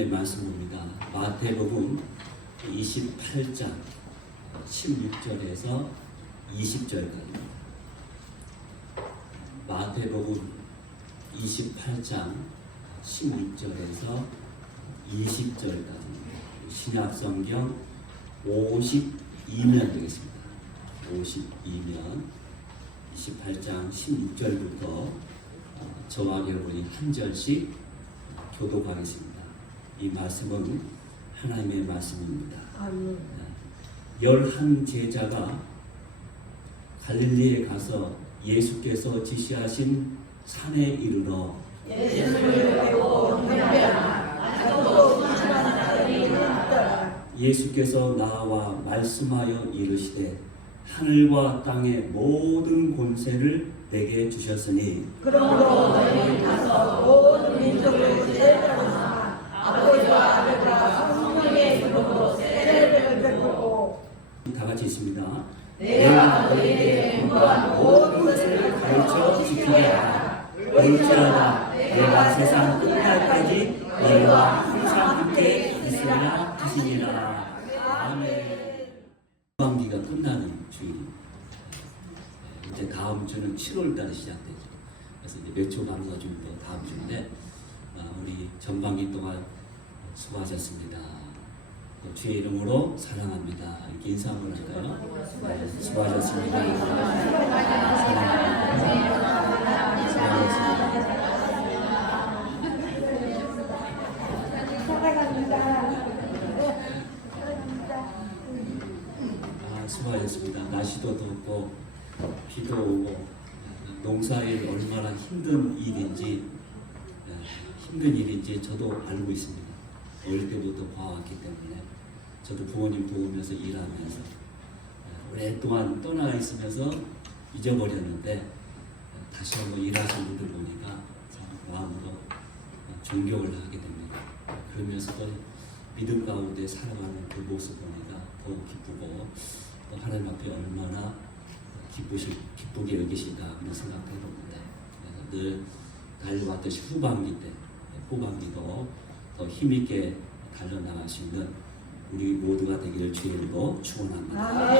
하나님의 말씀입니다. 마태복음 28장 16절에서 20절까지. 마태복음 28장 16절에서 20절까지. 신약성경 52면 되겠습니다. 52면 28장 16절부터 저와 여러분이 한 절씩 교독하겠습니다. 이 말씀은 하나님의 말씀입니다. 아멘. 11 제자가 갈릴리에 가서 예수께서 지시하신 산에 이르러 예수를 보고 경배하나 아직도 많은 자들이 있다. 예수께서 나와 말씀하여 이르시되 하늘과 땅의 모든 권세를 내게 주셨으니 그러므로 너희는 가서 모든 민족을 제자로 삼아 아버지와 아들과 성령의 이름으로 세례를 베푸고 다 같이 있습니다. 내가 너희에게 공부한 모든 것을 가르쳐 지키게 하라. 그럴지어다 내가 세상 끝날까지 너희와 항상 함께 있으리라 하시니라. 아멘. 전반기가 끝나는 주일입니다. 이제 다음 주는 7월 달에 시작되죠. 그래서 이제 몇 초 감사 주일도 다음 주인데 우리 전반기 동안 수고하셨습니다. 주의 이름으로 사랑합니다. 이렇게 인사 한번 할까요? 네, 수고하셨습니다. 사랑합니다. 수고하셨습니다. 수고하셨습니다. 날씨도 덥고 비도 오고 농사일 얼마나 힘든 일인지 저도 알고 있습니다. 어릴 때부터 봐왔기 때문에 저도 부모님 도우면서 일하면서 오랫동안 떠나 있으면서 잊어버렸는데 다시 한번 일하시는 분들 보니까 참 마음으로 존경을 하게 됩니다. 그러면서도 믿음 가운데 살아가는 그 모습 보니까 더욱 기쁘고 또 하나님 앞에 얼마나 기쁘게 여기신가 하는 생각도 해봅니다. 그래서 늘 달려왔듯이 후반기도 더 힘있게 달려나갈 수 있는 우리 모두가 되기를 주의 이름으로 축원합니다.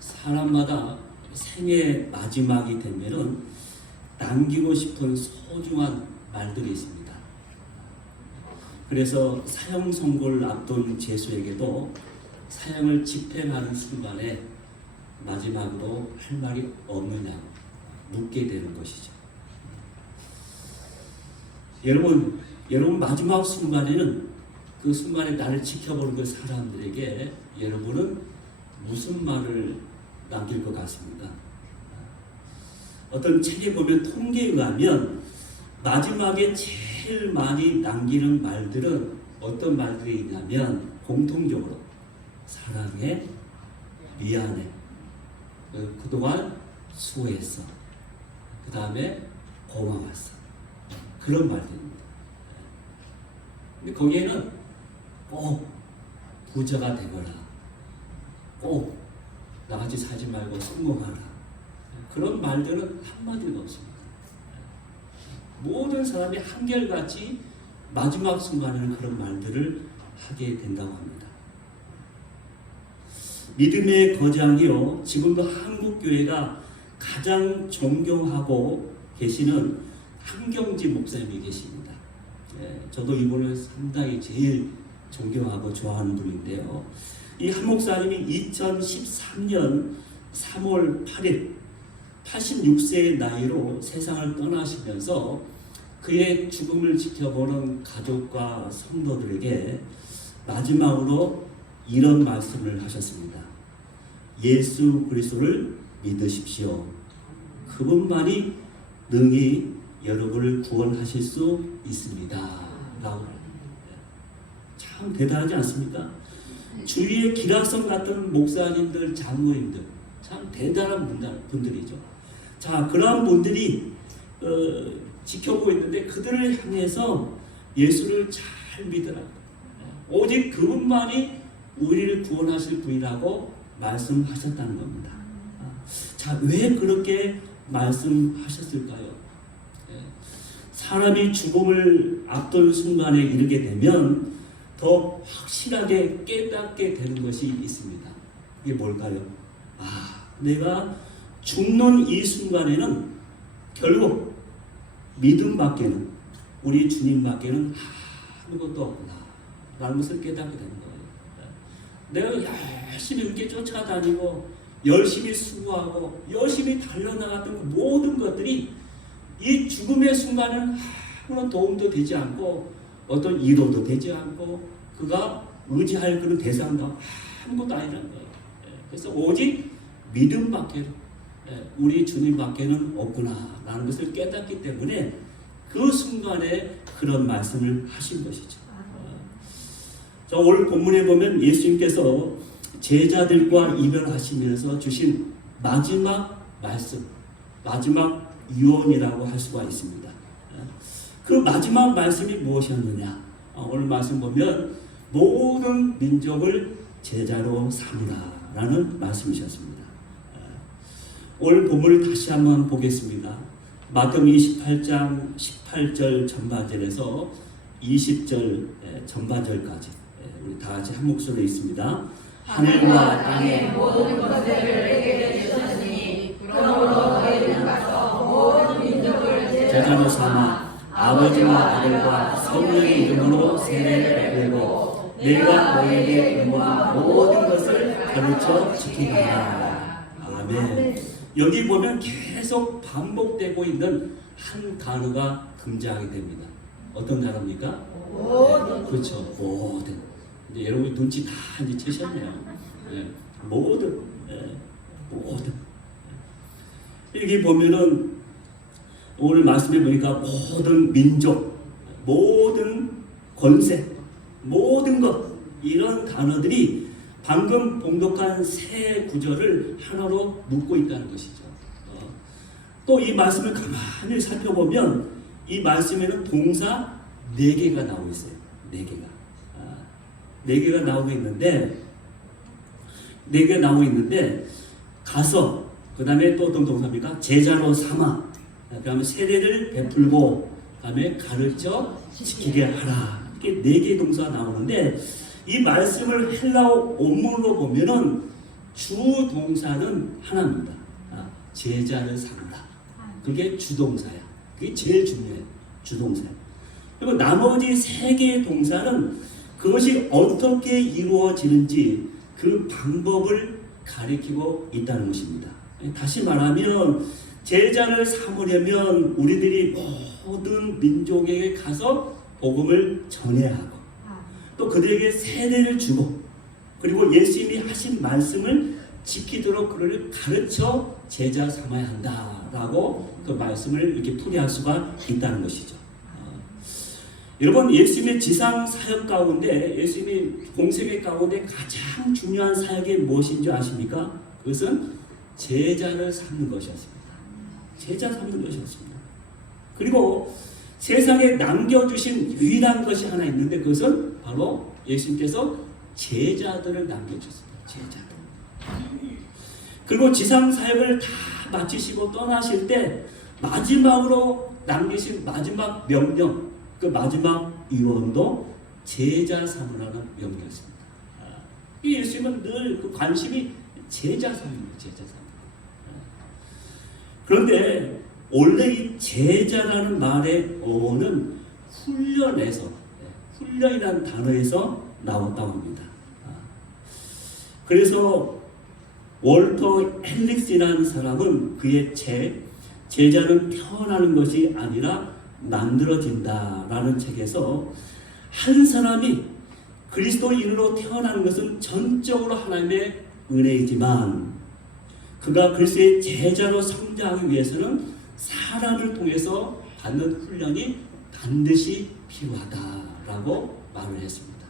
사람마다 생의 마지막이 되면은 남기고 싶은 소중한 말들이 있습니다. 그래서 사형 선고를 앞둔 제수에게도 사형을 집행하는 순간에 마지막으로 할 말이 없느냐 묻게 되는 것이죠. 여러분 마지막 순간에는 그 순간에 나를 지켜보는 그 사람들에게 여러분은 무슨 말을 남길 것 같습니까? 어떤 책에 보면 통계에 의하면 마지막에 제일 많이 남기는 말들은 어떤 말들이 있냐면 공통적으로 사랑해, 미안해, 그동안 수고했어, 그 다음에 고마웠어, 그런 말들입니다. 근데 거기에는 꼭 부자가 되거라, 꼭 나같이 살지 말고 성공하라, 그런 말들은 한마디도 없습니다. 모든 사람이 한결같이 마지막 순간에는 그런 말들을 하게 된다고 합니다. 믿음의 거장이요, 지금도 한국교회가 가장 존경하고 계시는 한경지 목사님이 계십니다. 저도 이분을 상당히 제일 존경하고 좋아하는 분인데요. 이 한 목사님이 2013년 3월 8일 86세의 나이로 세상을 떠나시면서 그의 죽음을 지켜보는 가족과 성도들에게 마지막으로 이런 말씀을 하셨습니다. 예수 그리스도를 믿으십시오. 그분만이 능히 여러분을 구원하실 수 있습니다. 라고. 참 대단하지 않습니까? 주위의 기락성 같은 목사님들, 장로님들, 참 대단한 분들이죠. 자, 그런 분들이 지켜보고 있는데 그들을 향해서 예수를 잘 믿으라, 오직 그분만이 우리를 구원하실 분이라고 말씀하셨다는 겁니다. 자, 왜 그렇게 말씀하셨을까요? 사람이 죽음을 앞둔 순간에 이르게 되면 더 확실하게 깨닫게 되는 것이 있습니다. 이게 뭘까요? 내가 죽는 이 순간에는 결국 믿음밖에는, 우리 주님밖에는 아무것도 없구나 라는 것을 깨닫게 되는 거예요. 내가 열심히 이렇게 쫓아다니고 열심히 수고하고 열심히 달려나갔던 그 모든 것들이 이 죽음의 순간은 아무런 도움도 되지 않고 어떤 위로도 되지 않고 그가 의지할 그런 대상도 아무것도 아니라는 거예요. 그래서 오직 믿음밖에, 우리 주님밖에는 없구나 라는 것을 깨닫기 때문에 그 순간에 그런 말씀을 하신 것이죠. 오늘 본문에 보면 예수님께서 제자들과 이별하시면서 주신 마지막 말씀, 마지막 유언이라고 할 수가 있습니다. 그 마지막 말씀이 무엇이었느냐? 오늘 말씀 보면 모든 민족을 제자로 삼으라 라는 말씀이셨습니다. 오늘 본문을 다시 한번 보겠습니다. 마태복음 28장 18절 전반절에서 20절 전반절까지 우리 다 같이 한 목소리로 있습니다. 하늘과 땅의 모든 것을 내게 주셨으니 그러므로 너희는 가서 모든 민족을 제자로 삼아 아버지와 아들과 성령의 이름으로 세례를 베풀고 내가 너희에게 명령한 모든 것을 가르쳐 지키게 하라. 아멘. 여기 보면 계속 반복되고 있는 한 단어가 등장하게 됩니다. 어떤 단어입니까? 모든. 그렇죠. 모든. 이제 여러분 눈치 다 이제 채셨네요. 모든. 모든. 여기 보면은 오늘 말씀해 보니까 모든 민족, 모든 권세, 모든 것, 이런 단어들이 방금 봉독한 세 구절을 하나로 묶고 있다는 것이죠. 또 이 말씀을 가만히 살펴보면 이 말씀에는 동사 4개가 나오고 있어요. 4개가. 4개가 나오고 있는데 4개가 나오고 있는데 가서, 그 다음에 또 어떤 동사입니까? 제자로 삼아, 그 다음에 세례를 베풀고, 그 다음에 가르쳐 지키게 하라. 이렇게 4개의 동사가 나오는데 이 말씀을 헬라어 원문으로 보면은 주동사는 하나입니다. 제자를 삼다. 그게 주동사야. 그게 제일 중요해요. 주동사야. 그리고 나머지 3개의 동사는 그것이 어떻게 이루어지는지 그 방법을 가리키고 있다는 것입니다. 다시 말하면 제자를 삼으려면 우리들이 모든 민족에게 가서 복음을 전해야 하고 또 그들에게 세례를 주고 그리고 예수님이 하신 말씀을 지키도록 그를 가르쳐 제자 삼아야 한다라고 그 말씀을 이렇게 풀이할 수가 있다는 것이죠. 여러분, 예수님의 지상 사역 가운데, 예수님이 공생애 가운데 가장 중요한 사역이 무엇인지 아십니까? 그것은 제자를 삼는 것이었습니다. 제자 삼는 것이었습니다. 그리고 세상에 남겨주신 유일한 것이 하나 있는데 그것은 바로 예수님께서 제자들을 남겨주셨습니다. 제자들. 그리고 지상 사역을 다 마치시고 떠나실 때 마지막으로 남기신 마지막 명령, 그 마지막 유언도 제자 삼으라는 명령이었습니다. 이 예수님은 늘 그 관심이 제자 삼입니다. 제자 삼. 그런데 원래 이 제자라는 말의 어원은 훈련에서, 훈련이라는 단어에서 나왔다고 합니다. 그래서 월터 헬릭스라는 사람은 그의 책 제자는 태어나는 것이 아니라 만들어진다라는 책에서 한 사람이 그리스도인으로 태어나는 것은 전적으로 하나님의 은혜이지만 그가 그리스도의 제자로 성장하기 위해서는 사람을 통해서 받는 훈련이 반드시 필요하다라고 말을 했습니다.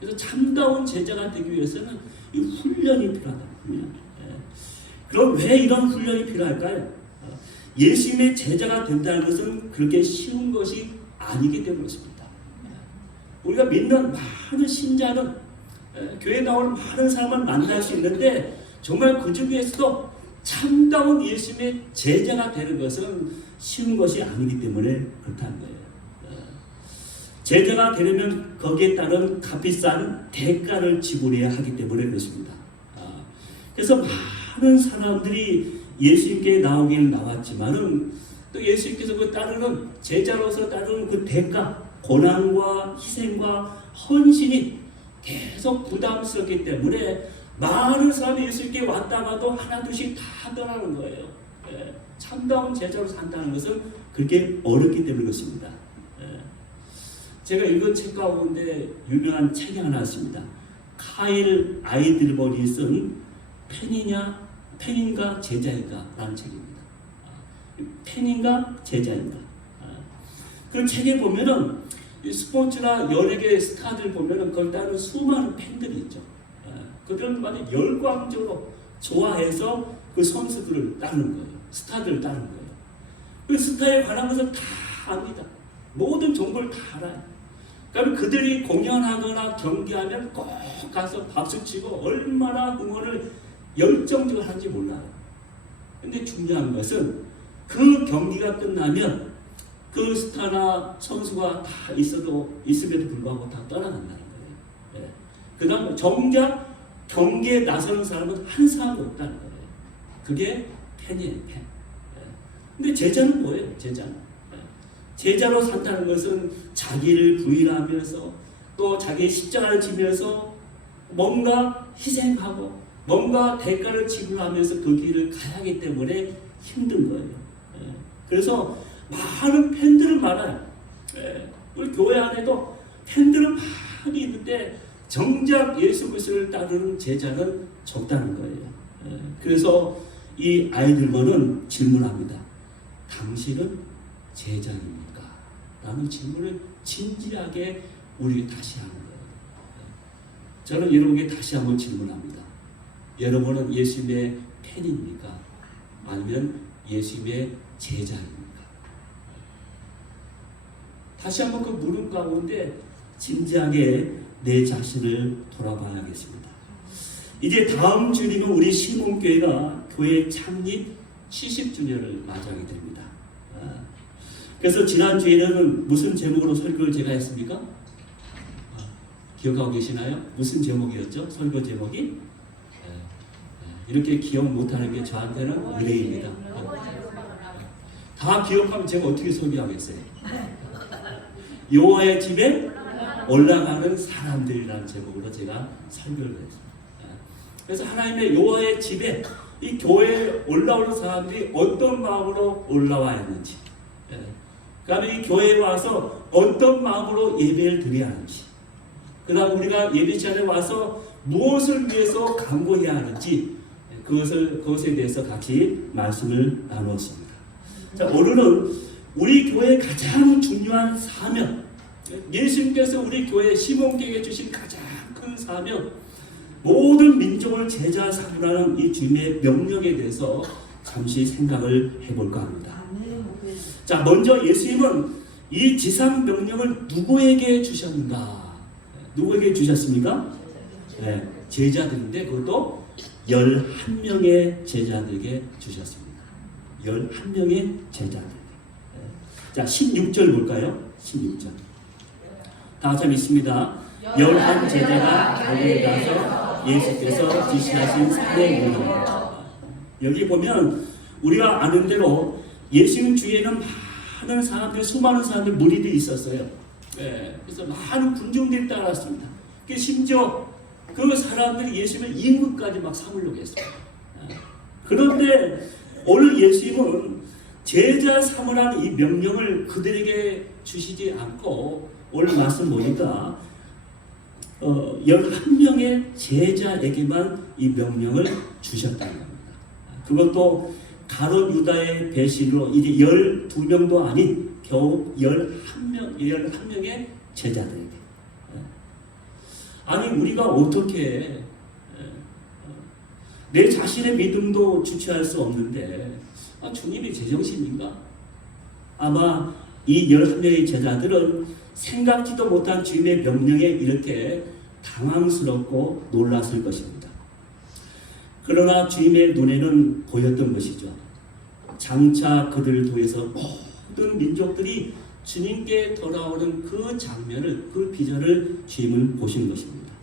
그래서 참다운 제자가 되기 위해서는 이 훈련이 필요하다. 그럼 왜 이런 훈련이 필요할까요? 예수님의 제자가 된다는 것은 그렇게 쉬운 것이 아니기 때문이었습니다. 우리가 믿는 많은 신자는 교회에 나오는 많은 사람을 만날 수 있는데 정말 그 중에서도 참다운 예수님의 제자가 되는 것은 쉬운 것이 아니기 때문에 그렇다는 거예요. 제자가 되려면 거기에 따른 값비싼 대가를 지불해야 하기 때문에 그렇습니다. 그래서 많은 사람들이 예수님께 나오기는 나왔지만은 또 예수님께서 그 따르는 제자로서 따르는 그 대가, 고난과 희생과 헌신이 계속 부담스럽기 때문에 많은 사람이 예수님께 왔다가도 하나둘씩 다 떠나는 거예요. 참다운 제자로 산다는 것은 그렇게 어렵기 때문에 그렇습니다. 제가 읽은 책 가운데 유명한 책이 하나 있습니다. 카일 아이들버니 쓴 팬인가 제자인가 라는 책입니다. 팬인가 제자인가. 그 책에 보면은 스포츠나 여러 개의 스타들 보면은 그걸 따르는 수많은 팬들이 있죠. 그들은 많이 열광적으로 좋아해서 그 선수들을 따르는 거예요. 스타들을 따르는 거예요. 그 스타에 관한 것을 다 압니다. 모든 정보를 다 알아요. 그러면 그들이 공연하거나 경기하면 꼭 가서 박수치고 얼마나 응원을 열정적으로 하는지 몰라요. 근데 중요한 것은 그 경기가 끝나면 그 스타나 선수가 다 있음에도 불구하고 다 떠나간다는 거예요. 그 다음 정작 경기에 나서는 사람은 한 사람도 없다는 거예요. 그게 팬이에요, 팬. 근데 제자는 뭐예요? 제자로 산다는 것은 자기를 부인하면서 또 자기의 십자가를 지면서 뭔가 희생하고 뭔가 대가를 지불하면서 그 길을 가야 하기 때문에 힘든 거예요. 그래서 많은 팬들은 많아요. 우리 교회 안에도 팬들은 많이 있는데 정작 예수 그리스도를 따르는 제자는 적다는 거예요. 그래서 이 아이들과는 질문합니다. 당신은 제자입니까? 라는 질문을 진지하게 우리에게 다시 하는 거예요. 저는 여러분에게 다시 한번 질문합니다. 여러분은 예수님의 팬입니까? 아니면 예수님의 제자입니까? 다시 한번 그 물음 가운데 진지하게 내 자신을 돌아봐야겠습니다. 이제 다음 주일이면 우리 시몬교회가 교회 창립 70주년을 맞이하게 됩니다. 그래서 지난주에는 무슨 제목으로 설교를 제가 했습니까? 기억하고 계시나요? 무슨 제목이었죠? 설교 제목이? 이렇게 기억 못하는 게 저한테는 의뢰입니다. 다 기억하면 제가 어떻게 설교하겠어요? 여호와의 집에 올라가는 사람들이라는 제목으로 제가 설교를 했습니다. 그래서 하나님의 여호와의 집에 이 교회에 올라오는 사람들이 어떤 마음으로 올라와야 하는지, 그 다음에 이 교회에 와서 어떤 마음으로 예배를 드려야 하는지, 그 다음 우리가 예배 시간에 와서 무엇을 위해서 간구해야 하는지 그것에 대해서 같이 말씀을 나누었습니다. 자, 오늘은 우리 교회의 가장 중요한 사명, 예수님께서 우리 교회 시몬교회에 주신 가장 큰 사명, 모든 민족을 제자 삼으라는 이 주님의 명령에 대해서 잠시 생각을 해볼까 합니다. 자, 먼저 예수님은 이 지상 명령을 누구에게 주셨는가? 누구에게 주셨습니까? 네, 제자들인데 그것도 11명의 제자들에게 주셨습니다. 11명의 제자들. 자, 16절 볼까요? 16절. 다 같이 있습니다. 11 제자가 갈릴리 가서 예수께서 지시하신 산에 모입니다. 여기 보면 우리가 아는 대로 예수님 주위에는 많은 사람들, 수많은 사람들, 무리들이 있었어요. 그래서 많은 군중들이 따랐습니다. 심지어 그 사람들이 예수님을 임금까지 막 삼으려고 했어요. 그런데 오늘 예수님은 제자 삼으라는 이 명령을 그들에게 주시지 않고 오늘 말씀 보니까 11명의 제자에게만 이 명령을 주셨다는 겁니다. 그것도 가룟 유다의 배신으로 이제 12명도 아닌 겨우 11명의 제자들에게. 아니 우리가 어떻게 내 자신의 믿음도 주체할 수 없는데 주님이 제정신인가? 아마 이 11명의 제자들은 생각지도 못한 주님의 명령에 이렇게 당황스럽고 놀랐을 것입니다. 그러나 주님의 눈에는 보였던 것이죠. 장차 그들을 통해서 모든 민족들이 주님께 돌아오는 그 장면을, 그 비전을 주님은 보신 것입니다.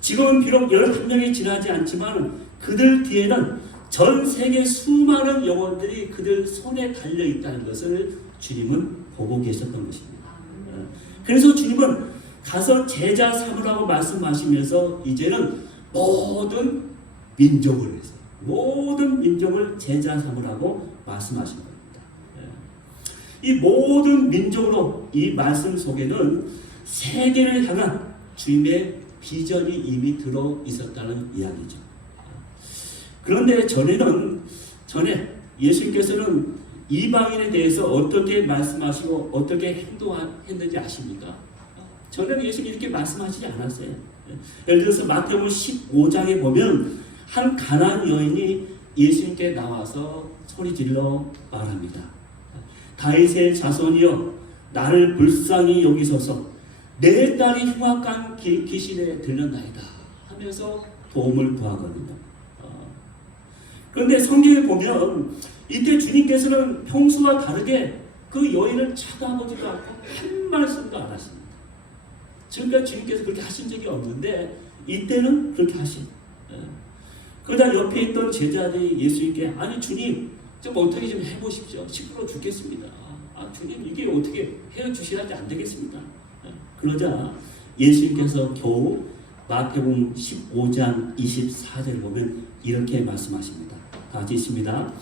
지금은 비록 11명이 지나지 않지만 그들 뒤에는 전 세계 수많은 영혼들이 그들 손에 달려 있다는 것을 주님은 보고 계셨던 것입니다. 그래서 주님은 가서 제자 삼으라고 말씀하시면서 이제는 모든 민족을 해서 모든 민족을 제자 삼으라고 말씀하신 겁니다. 이 모든 민족으로 이 말씀 속에는 세계를 향한 주님의 비전이 이미 들어 있었다는 이야기죠. 그런데 전에 예수님께서는 이방인에 대해서 어떻게 말씀하시고 어떻게 행동했는지 아십니까? 전에는 예수님이 이렇게 말씀하시지 않았어요. 예를 들어서 마태복음 15장에 보면 한 가나안 여인이 예수님께 나와서 소리질러 말합니다. 다윗의 자손이여 나를 불쌍히 여기소서 내 딸이 흉악한 귀신에 들렸나이다 하면서 도움을 구하거든요. 그런데 성경에 보면 이때 주님께서는 평소와 다르게 그 여인을 쳐다보지도 않고 한 말씀도 안 하십니다. 지금까지 주님께서 그렇게 하신 적이 없는데 이때는 그렇게 하신. 그러다 옆에 있던 제자들이 예수님께 아니 주님 좀 어떻게 좀 해보십시오. 시끄러워 죽겠습니다. 주님 이게 어떻게 해주셔야지 안 되겠습니다. 그러자 예수님께서 겨우 마태복음 15장 24절을 보면 이렇게 말씀하십니다. 다 같이 있습니다.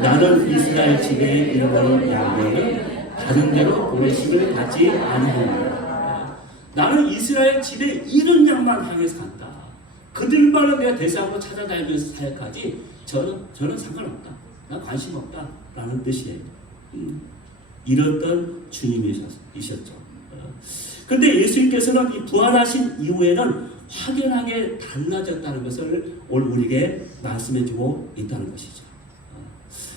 나는 이스라엘 집에 잃어버린 양에는 다른 데로 보내심을 받지 아니하노라. 나는 이스라엘 집에 잃은 양만 향해서 간다. 그들만은 내가 대상으로 찾아다니면서 사역하지 저는 상관없다. 난 관심 없다. 라는 뜻이에요. 이랬던 주님이셨죠. 그런데 예수님께서는 이 부활하신 이후에는 확연하게 달라졌다는 것을 오늘 우리에게 말씀해주고 있다는 것이죠.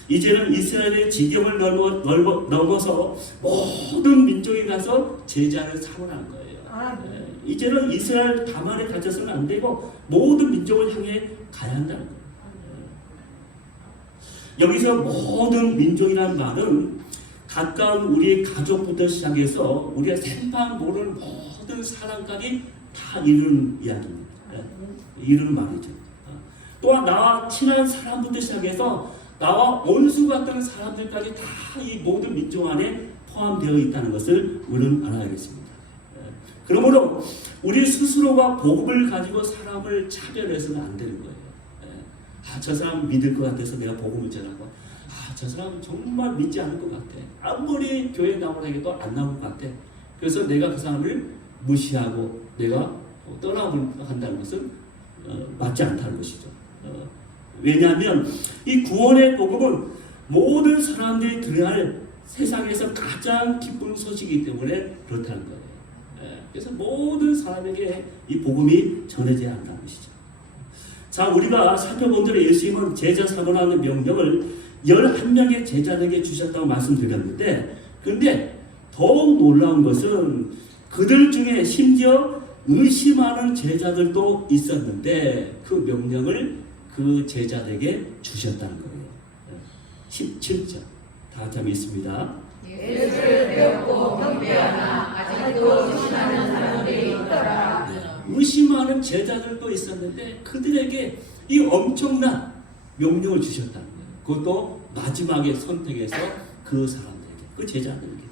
이제는 이스라엘의 지경을 넘어서 모든 민족에 가서 제자를 삼으라는 거예요. 이제는 이스라엘 다만에 갇혀서는 안 되고 모든 민족을 향해 가야 한다는 거예요. 여기서 모든 민족이라는 말은 가까운 우리의 가족부터 시작해서 우리가 생판 모르는 모든 사람까지 다 이루는 이야기입니다. 이루는 말이죠. 또한 나와 친한 사람부터 시작해서 나와 원수 같은 사람들까지 다 이 모든 민족 안에 포함되어 있다는 것을 우리는 알아야겠습니다. 그러므로 우리 스스로가 복음을 가지고 사람을 차별해서는 안 되는 거예요. 저 사람 믿을 것 같아서 내가 복음을 전하고 저 사람 정말 믿지 않을 것 같아. 아무리 교회 나오라 해도 안 나올 것 같아. 그래서 내가 그 사람을 무시하고 내가 떠나간다는 것은 맞지 않다는 것이죠. 왜냐하면 이 구원의 복음은 모든 사람들이 들어야 할 세상에서 가장 기쁜 소식이기 때문에 그렇다는 거예요. 그래서 모든 사람에게 이 복음이 전해져야 한다는 것이죠. 자, 우리가 살펴본 대로 예수님은 제자 삼으라는 명령을 11명의 제자들에게 주셨다고 말씀드렸는데, 그런데 더욱 놀라운 것은 그들 중에 심지어 의심하는 제자들도 있었는데 그 명령을 그 제자들에게 주셨다는 거예요. 17절 다 같이 한번 있습니다. 예수를 배웠고 경배하나 아직도 의심하는 사람들이 있더라. 의심하는 제자들도 있었는데 그들에게 이 엄청난 명령을 주셨다는 거예요. 그것도 마지막에 선택해서 그 사람들에게, 그 제자들에게.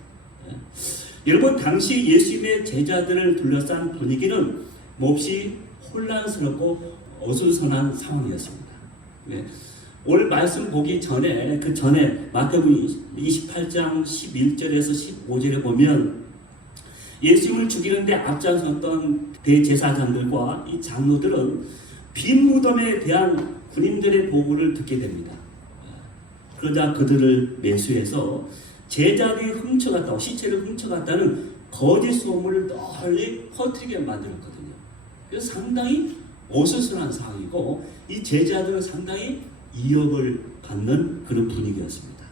여러분, 당시 예수님의 제자들을 둘러싼 분위기는 몹시 혼란스럽고 어수선한 상황이었습니다. 오늘 말씀 보기 전에 그 전에 마태복음 28장 11절에서 15절에 보면 예수님을 죽이는데 앞장섰던 대제사장들과 이 장로들은 빈 무덤에 대한 군인들의 보고를 듣게 됩니다. 그러자 그들을 매수해서 제자들이 훔쳐갔다고, 시체를 훔쳐갔다는 거짓 소문을 널리 퍼뜨리게 만들었거든요. 그래서 상당히 어수선한 상황이고 이 제자들은 상당히 이역을 받는 그런 분위기였습니다.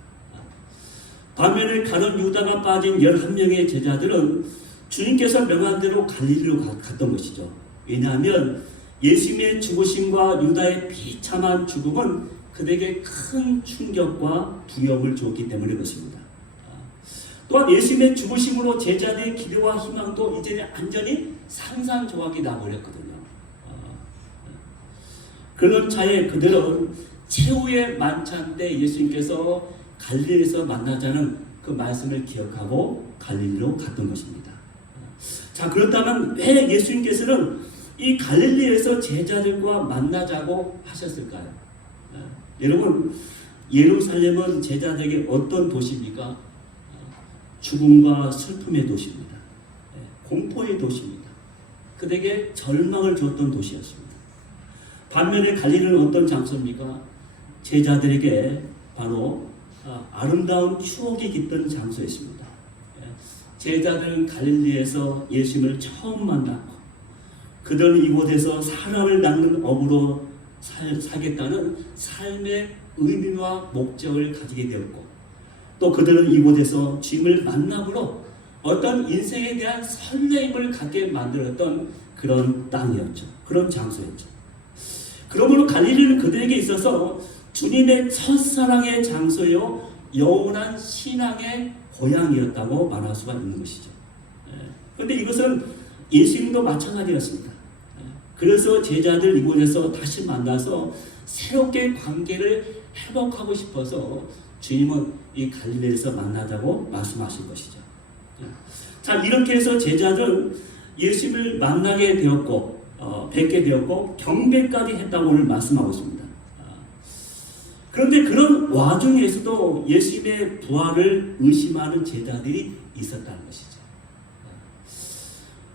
반면에 가룟 유다가 빠진 11명의 제자들은 주님께서 명한 대로 갈릴리로 갔던 것이죠. 왜냐하면 예수님의 죽으심과 유다의 비참한 죽음은 그들에게 큰 충격과 두려움을 주었기 때문에 그렇습니다. 또한 예수님의 죽으심으로 제자들의 기대와 희망도 이제 완전히 산산조각이 나버렸거든요. 그런 차에 그들은 최후의 만찬 때 예수님께서 갈릴리에서 만나자는 그 말씀을 기억하고 갈릴리로 갔던 것입니다. 자, 그렇다면 왜 예수님께서는 이 갈릴리에서 제자들과 만나자고 하셨을까요? 여러분, 예루살렘은 제자들에게 어떤 도시입니까? 죽음과 슬픔의 도시입니다. 공포의 도시입니다. 그들에게 절망을 주었던 도시였습니다. 반면에 갈릴리는 어떤 장소입니까? 제자들에게 바로 아름다운 추억이 깃든 장소였습니다. 제자들은 갈릴리에서 예수님을 처음 만났고 그들은 이곳에서 사람을 낚는 업으로 살겠다는 삶의 의미와 목적을 가지게 되었고 또 그들은 이곳에서 주님을 만남으로 어떤 인생에 대한 설레임을 갖게 만들었던 그런 땅이었죠. 그런 장소였죠. 그러므로 갈릴리는 그들에게 있어서 주님의 첫사랑의 장소요 영원한 신앙의 고향이었다고 말할 수가 있는 것이죠. 그런데 이것은 예수님도 마찬가지였습니다. 그래서 제자들 이곳에서 다시 만나서 새롭게 관계를 회복하고 싶어서 주님은 이 갈릴리에서 만나자고 말씀하신 것이죠. 자, 이렇게 해서 제자들은 예수님을 만나게 되었고 뵙게 되었고 경배까지 했다고 오늘 말씀하고 있습니다. 그런데 그런 와중에서도 예수님의 부활을 의심하는 제자들이 있었다는 것이죠.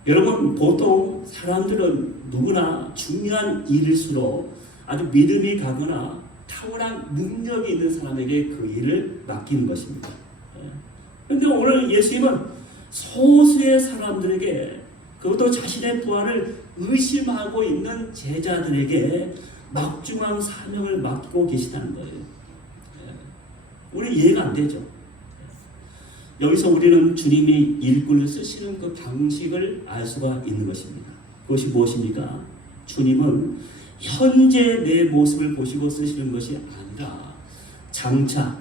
여러분, 보통 사람들은 누구나 중요한 일일수록 아주 믿음이 가거나 탁월한 능력이 있는 사람에게 그 일을 맡기는 것입니다. 그런데 오늘 예수님은 소수의 사람들에게 그것도 자신의 부활을 의심하고 있는 제자들에게 막중한 사명을 맡고 계시다는 거예요. 우리 이해가 안 되죠. 여기서 우리는 주님이 일꾼을 쓰시는 그 방식을 알 수가 있는 것입니다. 그것이 무엇입니까? 주님은 현재 내 모습을 보시고 쓰시는 것이 아니라 장차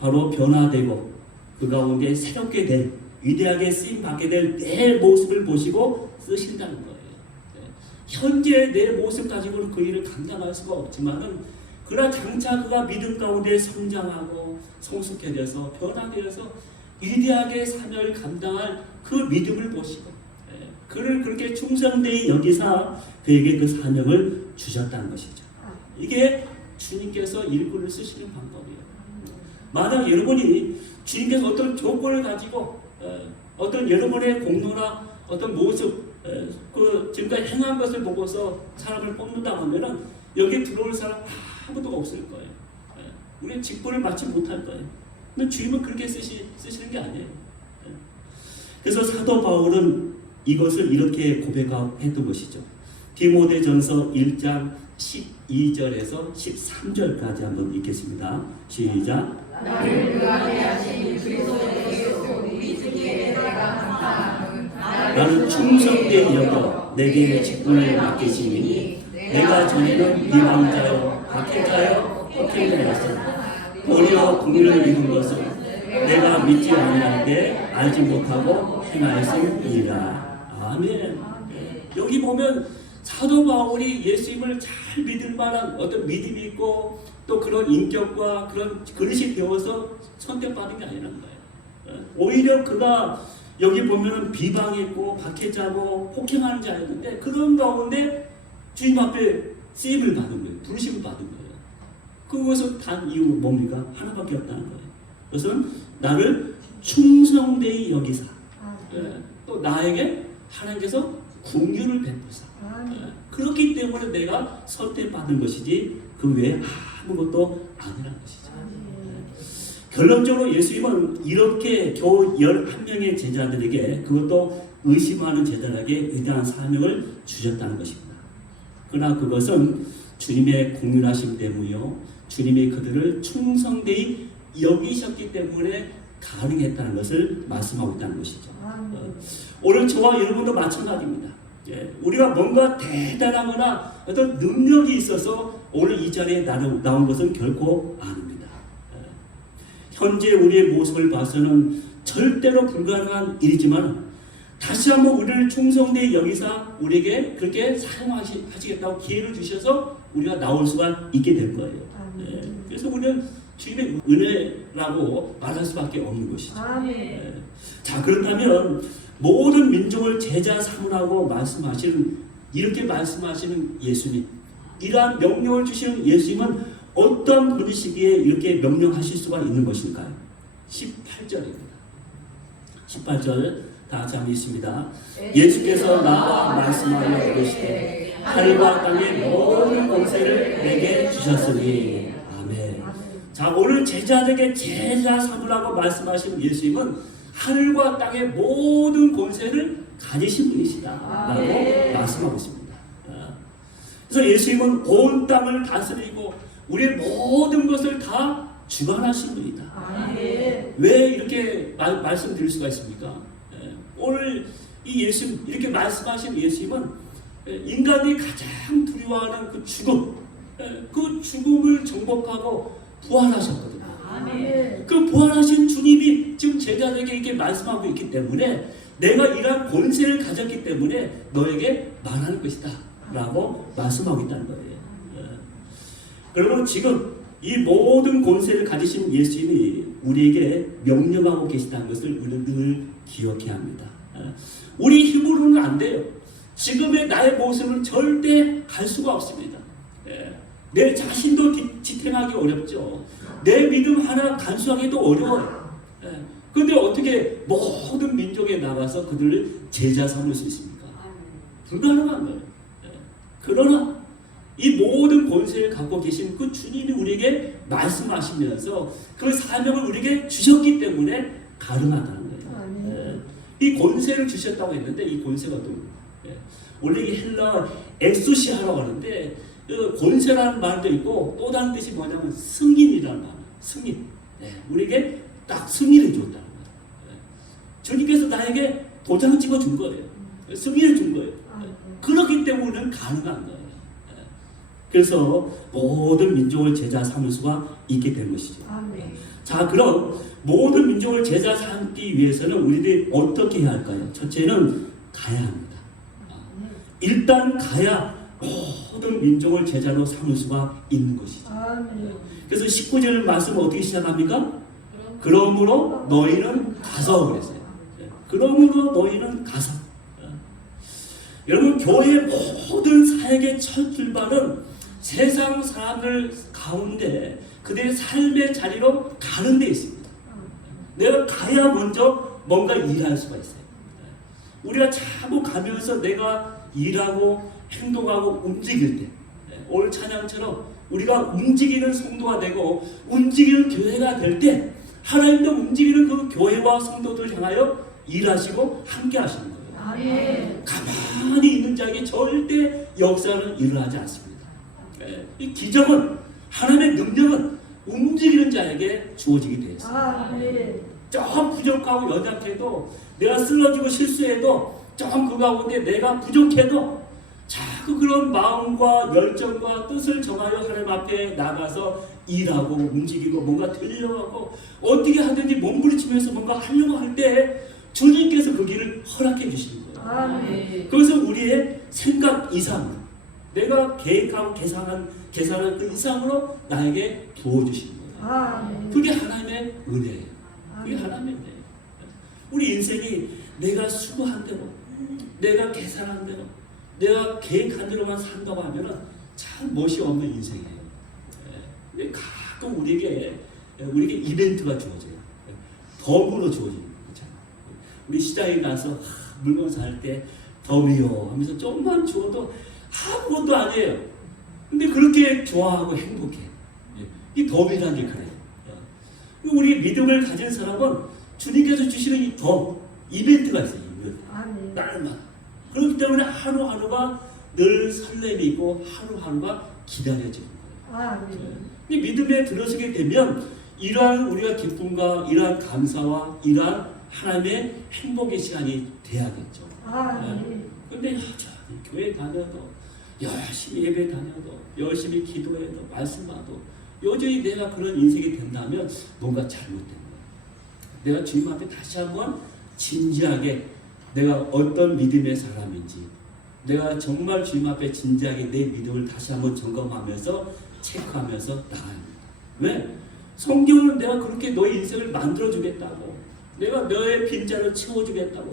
바로 변화되고 그 가운데 새롭게 된 위대하게 쓰임받게 될 내 모습을 보시고 쓰신다는 거예요. 현재 내 모습 가지고는 그 일을 감당할 수가 없지만은 그러나 장차 그가 믿음 가운데 성장하고 성숙해져서 변화되어서 위대하게 사명을 감당할 그 믿음을 보시고 그를 그렇게 충성되이 여기사 그에게 그 사명을 주셨다는 것이죠. 이게 주님께서 일꾼을 쓰시는 방법이에요. 만약 여러분이 주님께서 어떤 조건을 가지고 어떤 여러분의 공로나 어떤 모습 그 지금까지 행한 것을 보고서 사람을 뽑는다고 하면은 여기 들어올 사람 아무도 없을 거예요. 우리는 직분을 맡지 못할 거예요. 근데 주님은 그렇게 쓰시는 게 아니에요. 그래서 사도 바울은 이것을 이렇게 고백했던 것이죠. 디모데전서 1장 12절에서 13절까지 한번 읽겠습니다. 시작. 나를 그 안에 하신 그리스도 예수 우리 주께 내가 감사함은 나는 충성되이 여겨 내게 직분을 맡기시니 내가 전에는 이방자요 박해자요 폭행자였으나 도리어 국민을 이룬 것은 내가 믿지 아니할 때 알지 못하고 행하였음이니라. 아멘. 여기 보면 사도 바울이 예수님을 잘 믿을 만한 어떤 믿음이 있고 또 그런 인격과 그런 그릇이 되어서 선택받은 게 아니라는 거예요. 오히려 그가 여기 보면은 비방했고 박해자고 폭행하는 자였는데 그런 가운데 주님 앞에 쓰임을 받은 거예요. 부르심을 받은 거예요. 그것을 단 이유가 뭡니까? 하나밖에 없다는 거예요. 그것은 나를 충성되이 여기사 또 나에게 하나님께서 긍휼을 베푸사 그렇기 때문에 내가 선택받은 것이지 그 외에 아무것도 아니라는 것이죠. 결론적으로 예수님은 이렇게 겨우 11명의 제자들에게 그것도 의심하는 제자들에게 위대한 사명을 주셨다는 것입니다. 그러나 그것은 주님의 공륜하심 때문이요 주님이 그들을 충성되이 여기셨기 때문에 가능했다는 것을 말씀하고 있다는 것이죠. 오늘 저와 여러분도 마찬가지입니다. 우리가 뭔가 대단하거나 어떤 능력이 있어서 오늘 이 자리에 나온 것은 결코 아닙니다. 현재 우리의 모습을 봐서는 절대로 불가능한 일이지만 다시 한번 우리를 충성되이 여기사 우리에게 그렇게 사용하시겠다고 기회를 주셔서 우리가 나올 수가 있게 될 거예요. 그래서 우리는 주님의 은혜라고 말할 수밖에 없는 것이죠. 자, 그렇다면 모든 민족을 제자 삼으라고 이렇게 말씀하시는 예수님, 이러한 명령을 주시는 예수님은 어떤 분이시기에 이렇게 명령하실 수가 있는 것일까요? 18절입니다. 18절 다 같이 한번 읽습니다. 예수께서 나와 말씀하여 이르시되 하늘과 땅의 모든 권세를 내게 주셨으니. 아멘. 자, 오늘 제자들에게 제자 삼으라고 말씀하신 예수님은 하늘과 땅의 모든 권세를 가지신 분이시다라고 말씀하고 있습니다. 그래서 예수님은 온 땅을 다스리고 우리의 모든 것을 다 주관하신 분이다. 왜 이렇게 말씀드릴 수가 있습니까? 오늘 이 예수님, 이렇게 말씀하신 예수님은 인간이 가장 두려워하는 그 죽음, 그 죽음을 정복하고 부활하셨거든요. 그 부활하신 주님이 지금 제자들에게 이렇게 말씀하고 있기 때문에 내가 이러한 권세를 가졌기 때문에 너에게 말하는 것이다 라고 말씀하고 있다는 거예요. 그리고 지금 이 모든 권세를 가지신 예수님이 우리에게 명령하고 계시다는 것을 우리는 늘 기억해야 합니다. 우리 힘으로는 안 돼요. 지금의 나의 모습은 절대 갈 수가 없습니다. 내 자신도 지탱하기 어렵죠. 내 믿음 하나 간수하기도 어려워요. 그런데 어떻게 모든 민족에 나가서 그들을 제자 삼을 수 있습니까? 불가능한 거예요. 그러나 이 모든 권세를 갖고 계신 그 주님이 우리에게 말씀하시면서 그 사명을 우리에게 주셨기 때문에 가능하다는 거예요. 이 권세를 주셨다고 했는데 이 권세가 또 원래 이 헬라 엑소시아라고 하는데 권세라는 말도 있고 또 다른 뜻이 뭐냐면 승인이라는 말. 승인. 우리에게 딱 승인을 줬다는 거예요. 주님께서 나에게 도장을 찍어준 거예요. 승인을 준 거예요. 그렇기 때문에 가능한 거예요. 그래서 모든 민족을 제자 삼을 수가 있게 된 것이죠. 자, 그럼 모든 민족을 제자 삼기 위해서는 우리들이 어떻게 해야 할까요? 첫째는 가야 합니다. 일단 가야 모든 민족을 제자로 삼을 수가 있는 것이죠. 그래서 19절 말씀은 어떻게 시작합니까? 그러므로 너희는 가서 그랬어요. 그러므로 너희는 가서. 여러분, 교회의 모든 사역의 첫 출발은 세상 사람들 가운데 그들의 삶의 자리로 가는 데 있습니다. 내가 가야 먼저 뭔가 일할 수가 있어요. 우리가 자꾸 가면서 내가 일하고 행동하고 움직일 때, 오늘 찬양처럼 우리가 움직이는 성도가 되고 움직이는 교회가 될 때 하나님도 움직이는 그 교회와 성도들 향하여 일하시고 함께 하시는 거예요. 가만히 있는 자에게 절대 역사는 일어나지 않습니다. 이 기적은, 하나님의 능력은 움직이는 자에게 주어지게 되어 있습니다. 조금 부족하고 연약해도, 내가 쓰러지고 실수해도, 조금 그 가운데 내가 부족해도 자꾸 그런 마음과 열정과 뜻을 정하여 하나님 앞에 나가서 일하고 움직이고 뭔가 들려가고 어떻게 하든지 몸부림치면서 뭔가 하려고 할 때 주님께서 그 길을 허락해 주시는 거예요. 그것은 우리의 생각 이상으로, 내가 계획하고 계산한 그 이상으로 나에게 부어주시는 거예요. 그게 하나님의 은혜예요. 그게 하나님의 은혜예요. 우리 인생이 내가 수고한 대로, 내가 계산한 대로, 내가 계획한 대로만 산다고 하면은 참 멋이 없는 인생이에요. 근데 가끔 우리에게 이벤트가 주어져요. 덤으로 주어지는 거잖아요. 우리 시장에 가서 물건 살 때 덤이요 하면서 조금만 주어도 아무것도 아니에요. 근데 그렇게 좋아하고 행복해. 이 덤이라는 게 그래요. 우리 믿음을 가진 사람은 주님께서 주시는 이 덤, 이벤트가 있어요. 날마다. 그렇기 때문에 하루하루가 늘 설렘이 있고 하루하루가 기다려지는 거예요. 믿음에 들어서게 되면 이러한 우리가 기쁨과 이러한 감사와 이러한 하나님의 행복의 시간이 돼야겠죠. 근데 교회 다녀도 열심히 예배 다녀도 열심히 기도해도 말씀봐도 여전히 내가 그런 인생이 된다면 뭔가 잘못된 거예요. 내가 주님 앞에 다시 한번 진지하게 내가 어떤 믿음의 사람인지, 내가 정말 주님 앞에 진지하게 내 믿음을 다시 한번 점검하면서 체크하면서 나아야 합니다. 왜? 성경은 내가 그렇게 너의 인생을 만들어주겠다고, 내가 너의 빈자를 채워주겠다고,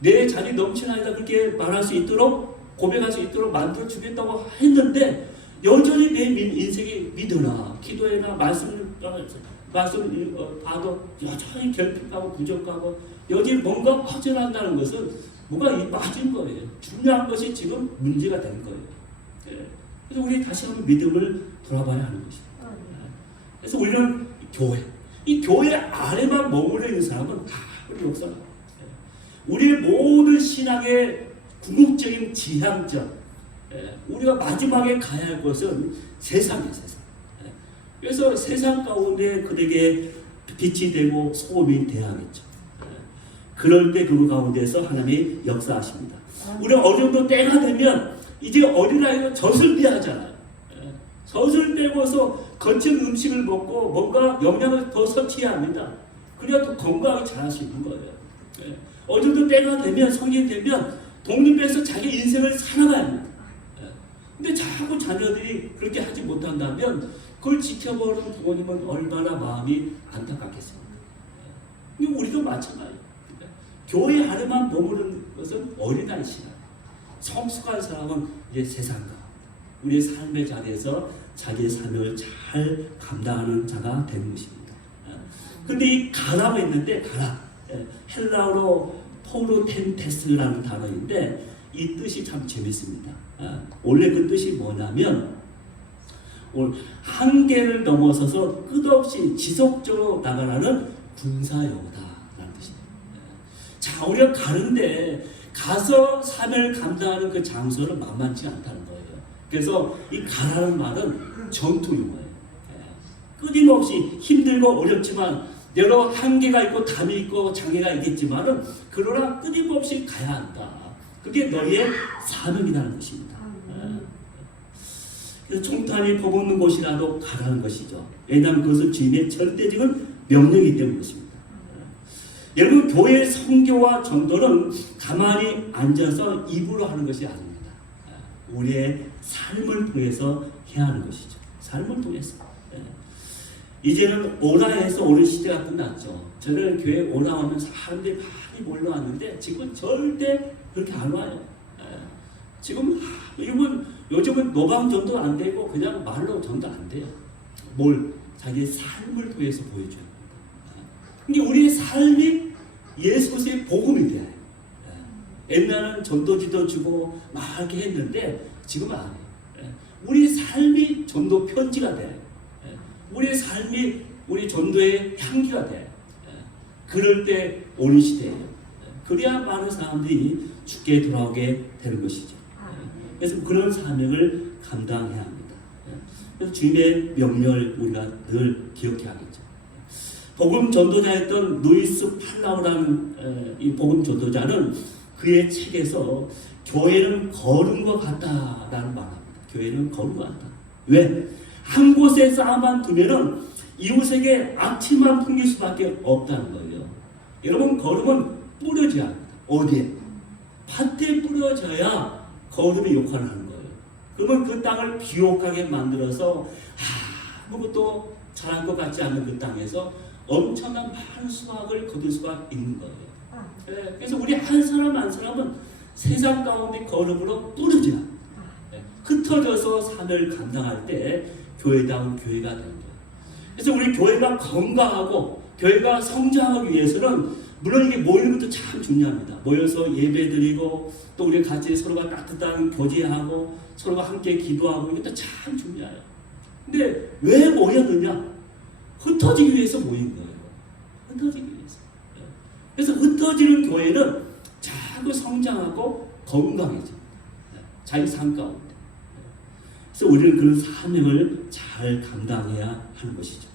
내 자리 넘치나이다 그렇게 말할 수 있도록, 고백할 수 있도록 만들어주겠다고 했는데 여전히 내 인생이 믿으나 기도해나 말씀을 봐도 여전히 결핍하고 부족하고 여전히 뭔가 허전한다는 것은 뭐가 맞은 거예요. 중요한 것이 지금 문제가 된 거예요. 그래서 우리 다시 한번 믿음을 돌아봐야 하는 것입니다. 그래서 우리는 이 교회 안에만 머물러 있는 사람은 다 우리 역사가 우리의 모든 신앙의 궁극적인 지향점, 우리가 마지막에 가야 할 것은 세상이에요. 세상. 그래서 세상 가운데 그에게 빛이 되고 소금이 되어야겠죠. 그럴 때 그 가운데서 하나님이 역사하십니다. 우리 어느 정도 때가 되면 이제 어린아이가 젖을 떼야 하잖아요. 젖을 떼고서 거친 음식을 먹고 뭔가 영양을 더 섭취해야 합니다. 그래야 더 건강하게 자랄 수 있는 거예요. 어느 정도 때가 되면, 성인이 되면 독립해서 자기 인생을 살아가야 합니다. 근데 자꾸 자녀들이 그렇게 하지 못한다면 그걸 지켜보는 부모님은 얼마나 마음이 안타깝겠습니까? 우리도 마찬가지입니다. 교회 안에만 머무르는 것은 어린아이 시간. 성숙한 사람은 이제 세상과 우리의 삶의 자리에서 자기의 삶을 잘 감당하는 자가 되는 것입니다. 근데 이 가라고 했는데, 가라, 헬라어로 포르텐테스라는 단어인데 이 뜻이 참 재밌습니다. 원래 그 뜻이 뭐냐면 한계를 넘어서서 끝없이 지속적으로 나가라는 군사용어다라는 뜻입니다. 자, 우리가 가는데 가서 삶을 감당하는 그 장소는 만만치 않다는 거예요. 그래서 이 가라는 말은 전투용어예요. 끊임없이 힘들고 어렵지만 여러 한계가 있고 담이 있고 장애가 있겠지만은 그러나 끊임없이 가야 한다. 그게 너희의 사명이라는 것입니다. 그래서 총탄이 퍼붓는 곳이라도 가라는 것이죠. 왜냐하면 그것은 주님의 절대적인 명령이기 때문인 것입니다. 여러분, 교회의 선교와 전도는 가만히 앉아서 입으로 하는 것이 아닙니다. 우리의 삶을 통해서 해야 하는 것이죠. 삶을 통해서. 이제는 오라 해서 오는 시대가 끝났죠. 저는 교회 오라 오면 사람들이 많이 몰려왔는데 지금은 절대 그렇게 안 와요. 지금 요즘은 노방 전도 안 되고 그냥 말로 전도 안 돼요. 자기의 삶을 통해서 보여줘야 합니다. 근데 우리의 삶이 예수 그리스도의 복음이 돼요. 옛날에는 전도지도 주고 막 이렇게 했는데 지금은 안 해요. 우리 삶이 전도 편지가 돼요. 우리의 삶이 우리 전도의 향기가 돼. 그럴 때 오는 시대예요. 그래야 많은 사람들이 주께 돌아오게 되는 것이죠. 그래서 그런 사명을 감당해야 합니다. 그래서 주님의 명령을 우리가 늘 기억해야겠죠. 복음 전도자였던 루이스 팔라우라는 이 복음 전도자는 그의 책에서 교회는 걸음과 같다라는 말을 합니다. 교회는 걸음과 같다. 왜? 한 곳에 쌓아만 두면은 이웃에게 악취만 풍길 수밖에 없다는 거예요. 여러분, 걸음은 뿌려져야 합니다. 어디에? 밭에 뿌려져야 거름의 역할을 하는 거예요. 그러면 그 땅을 비옥하게 만들어서 아무것도 자랄 것 같지 않은 그 땅에서 엄청난 많은 수확을 거둘 수가 있는 거예요. 그래서 우리 한 사람 한 사람은 세상 가운데 거름으로 뿌려져야 합니다. 흩어져서 삶을 감당할 때 교회다운 교회가 되는 거예요. 그래서 우리 교회가 건강하고 교회가 성장하기 위해서는 물론 이게 모이는 것도 참 중요합니다. 모여서 예배드리고 또 우리 같이 서로가 따뜻한 교제하고 서로가 함께 기도하고 이것도 참 중요해요. 근데 왜 모였느냐? 흩어지기 위해서 모인 거예요. 흩어지기 위해서. 그래서 흩어지는 교회는 자꾸 성장하고 건강해집니다. 자기 삶 가운데. 그래서 우리는 그런 사명을 잘 감당해야 하는 것이죠.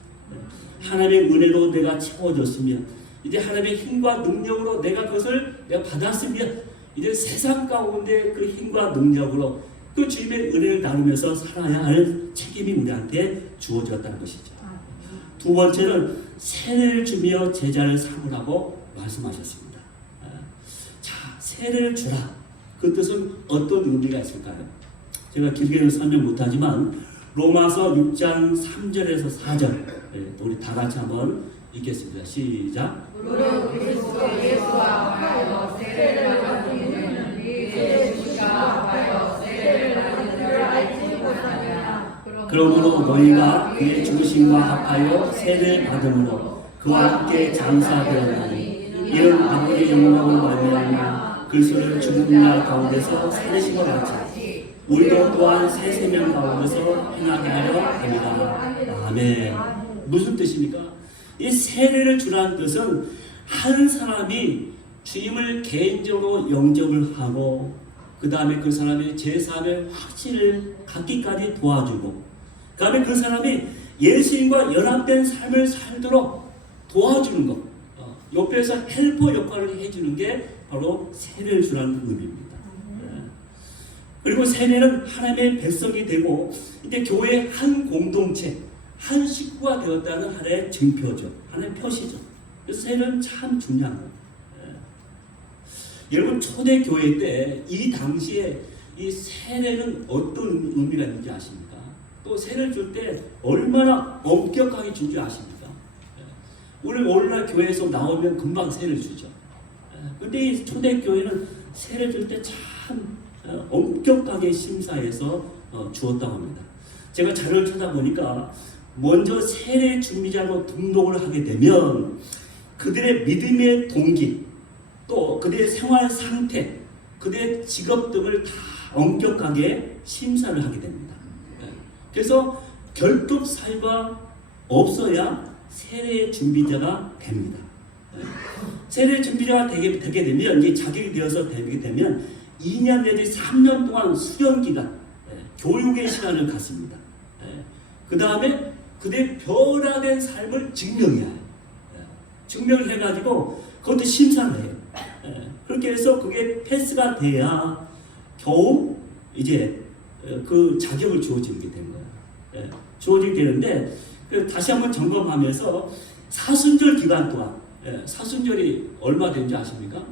하나님의 은혜로 내가 채워졌으면 이제 하나님의 힘과 능력으로 내가 그것을 내가 받았으면 이제 세상 가운데 그 힘과 능력으로 그 주님의 은혜를 나누면서 살아야 할 책임이 우리한테 주어졌다는 것이죠. 두 번째는 세례를 주며 제자를 삼으라고 말씀하셨습니다. 자, 세례를 주라. 그 뜻은 어떤 의미가 있을까요? 제가 길게는 설명 못하지만 로마서 6장 3절에서 4절 우리 다 같이 한번 읽겠습니다. 시작. 무릇 그리스도 예수와 하여 세례를 받은 이는 예수가 하여 세례를 받은 줄 알지 못하느냐. 그러므로 너희가 그의 중심과 합하여 세례를 받음으로 그와 함께 장사되었나니 이는 아버지 영광을 말미암아 그리스도를 죽은 날 가운데서 살리신 것 같이 우리도 또한 새 생명 가운데서 행하게 하려 합니다. 아멘. 무슨 뜻입니까? 이 세례를 주라는 뜻은 한 사람이 주님을 개인적으로 영접을 하고 그 다음에 그 사람의 제3의 확신을 갖기까지 도와주고 그 다음에 그 사람이 예수님과 연합된 삶을 살도록 도와주는 것, 옆에서 헬퍼 역할을 해주는 게 바로 세례를 주라는 의미입니다. 그리고 세례는 하나님의 백성이 되고 이제 교회의 한 공동체, 한 식구가 되었다는 하나의 증표죠. 하나의 표시죠. 그래서 세례는 참 중요한 거예요. 여러분 초대교회 때 이 당시에 이 세례는 어떤 의미가 있는지 아십니까? 또 세례를 줄 때 얼마나 엄격하게 줄 줄 아십니까? 우리 오늘날 교회에서 나오면 금방 세례를 주죠. 근데 이 초대교회는 세례를 줄 때 참 엄격하게 심사해서 주었다고 합니다. 제가 자료를 찾아보니까 먼저 세례 준비자로 등록을 하게 되면 그들의 믿음의 동기, 또 그들의 생활 상태, 그들의 직업 등을 다 엄격하게 심사를 하게 됩니다. 그래서 결핍 사유가 없어야 세례 준비자가 됩니다. 세례 준비자가 되게 되면 이제 자격이 되어서 되게 되면 2년 내지 3년 동안 수련 기간, 교육의 시간을 갖습니다. 그 다음에 그들의 변화된 삶을 증명해야 해요. 증명을 해가지고 그것도 심사를 해요. 그렇게 해서 그게 패스가 돼야 겨우 이제 그 자격을 주어지게 되는 거예요. 주어지게 되는데 다시 한번 점검하면서 사순절 기간 동안 사순절이 얼마 되는지 아십니까?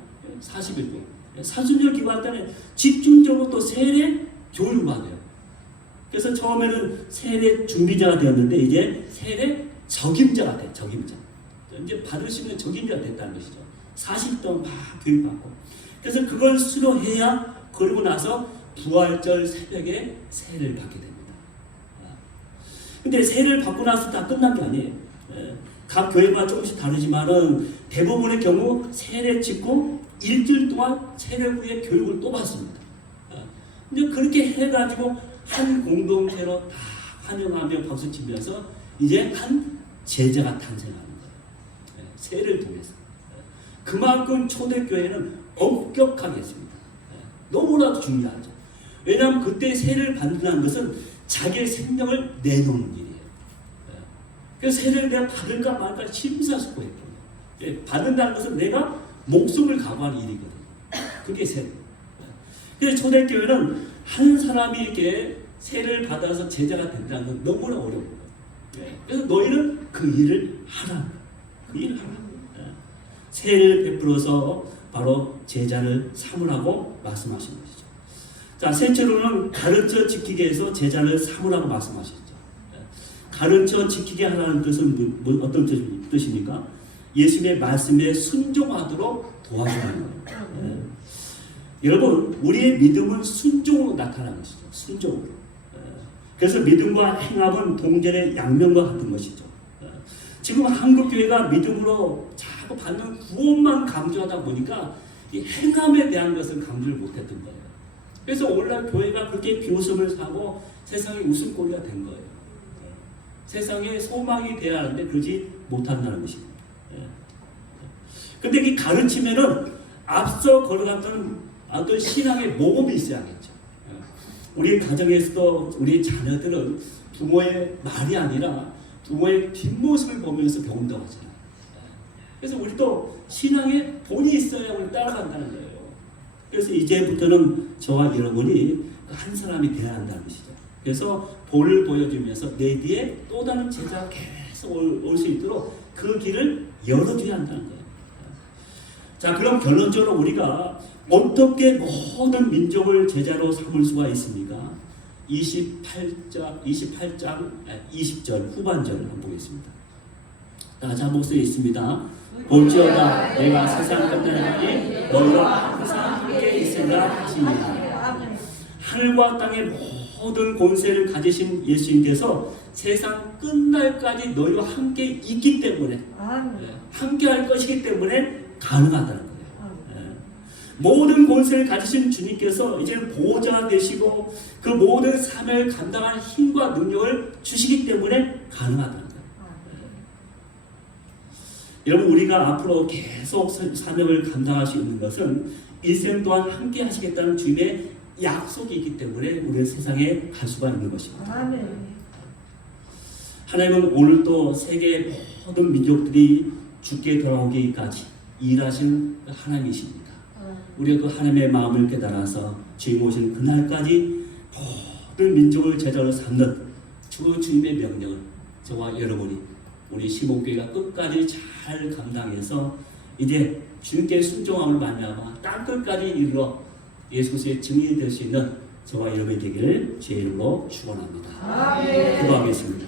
40일 동안. 사순절 기간 동안에 집중적으로 또 세례 교육을 받아요. 그래서 처음에는 세례 준비자가 되었는데 이제 세례 적임자가 돼요. 적임자. 이제 받을 수 있는 적임자가 됐다는 것이죠. 40일 동안 막 교육받고. 그래서 그걸 수료해야 그러고 나서 부활절 새벽에 세례를 받게 됩니다. 근데 세례를 받고 나서 다 끝난 게 아니에요. 각 교회마다 조금씩 다르지만은 대부분의 경우 세례 찍고 일주일 동안 세례 후에 교육을 또 받습니다. 근데 그렇게 해가지고 한 공동체로 다 환영하며 박수 치면서 이제 한 제자가 탄생하는 거예요. 세례를 통해서. 그만큼 초대교회는 엄격하게 했습니다. 너무나도 중요하죠. 왜냐하면 그때 세례를 받는다는 것은 자기의 생명을 내놓는 일이에요. 그래서 세례를 내가 받을까 말까 심사숙고했거든요. 받는다는 것은 내가 목숨을 각오하는 일이거든요. 그게 세례. 그래서 초대교회는 한 사람이 이렇게 세례를 받아서 제자가 된다는 건 너무나 어려운 거예요. 그래서 너희는 그 일을 하라. 그 일을 하라. 세례를 베풀어서 바로 제자를 삼으라고 말씀하신 것이죠. 자, 셋째로는 가르쳐 지키게 해서 제자를 삼으라고 말씀하셨죠. 가르쳐 지키게 하라는 뜻은 어떤 뜻입니까? 예수님의 말씀에 순종하도록 도와주는 거예요. 여러분, 우리의 믿음은 순종으로 나타나는 것이죠. 순종으로. 그래서 믿음과 행함은 동전의 양면과 같은 것이죠. 지금 한국교회가 믿음으로 자꾸 받는 구원만 강조하다 보니까 이 행함에 대한 것을 강조를 못했던 거예요. 그래서 오늘날 교회가 그렇게 비웃음을 사고 세상의 웃음거리가 된 거예요. 세상에 소망이 돼야 하는데 그러지 못한다는 것입니다. 근데 이 가르치면은 앞서 걸어갔던 어떤 신앙의 모범이 있어야겠죠. 우리 가정에서도 우리 자녀들은 부모의 말이 아니라 부모의 뒷모습을 보면서 배운다고 하잖아요. 그래서 우리도 신앙에 본이 있어야 우리 따라간다는 거예요. 그래서 이제부터는 저와 여러분이 한 사람이 되어야 한다는 것이죠. 그래서 본을 보여주면서 내 뒤에 또 다른 제자가 계속 올 수 있도록 그 길을 열어줘야 한다는 거예요. 자, 그럼 결론적으로 우리가 어떻게 모든 민족을 제자로 삼을 수가 있습니까? 28장 20절 후반절을 한번 보겠습니다. 다시 한번 쓰여 있습니다. 볼지어다 내가 세상 끝날까지 너희와 항상 함께 있으리라 하시니라. 하늘과 땅의 모든 권세를 가지신 예수님께서 세상 끝날까지 너희와 함께 있기 때문에 함께 할 것이기 때문에 가능하다는 거예요. 모든 권세를 가지신 주님께서 이제 보호자가 되시고 그 모든 사명을 감당할 힘과 능력을 주시기 때문에 가능하다는 거예요. 여러분, 우리가 앞으로 계속 사명을 감당할 수 있는 것은 인생 동안 함께 하시겠다는 주님의 약속이 있기 때문에 우리는 세상에 갈 수가 있는 것입니다. 하나님은 오늘도 세계의 모든 민족들이 주께 돌아오기까지 일하신 하나님이십니다. 우리가 그 하나님의 마음을 깨달아서 주님 오신 그날까지 모든 민족을 제자로 삼는 그 주님의 명령을 저와 여러분이 우리 시목교회가 끝까지 잘 감당해서 이제 주님께 순종함을 말미암아 땅끝까지 이르러 예수 그리스도의 증인이 될 수 있는 저와 여러분이 되기를 주의 이름으로 축원합니다. 기도하겠습니다.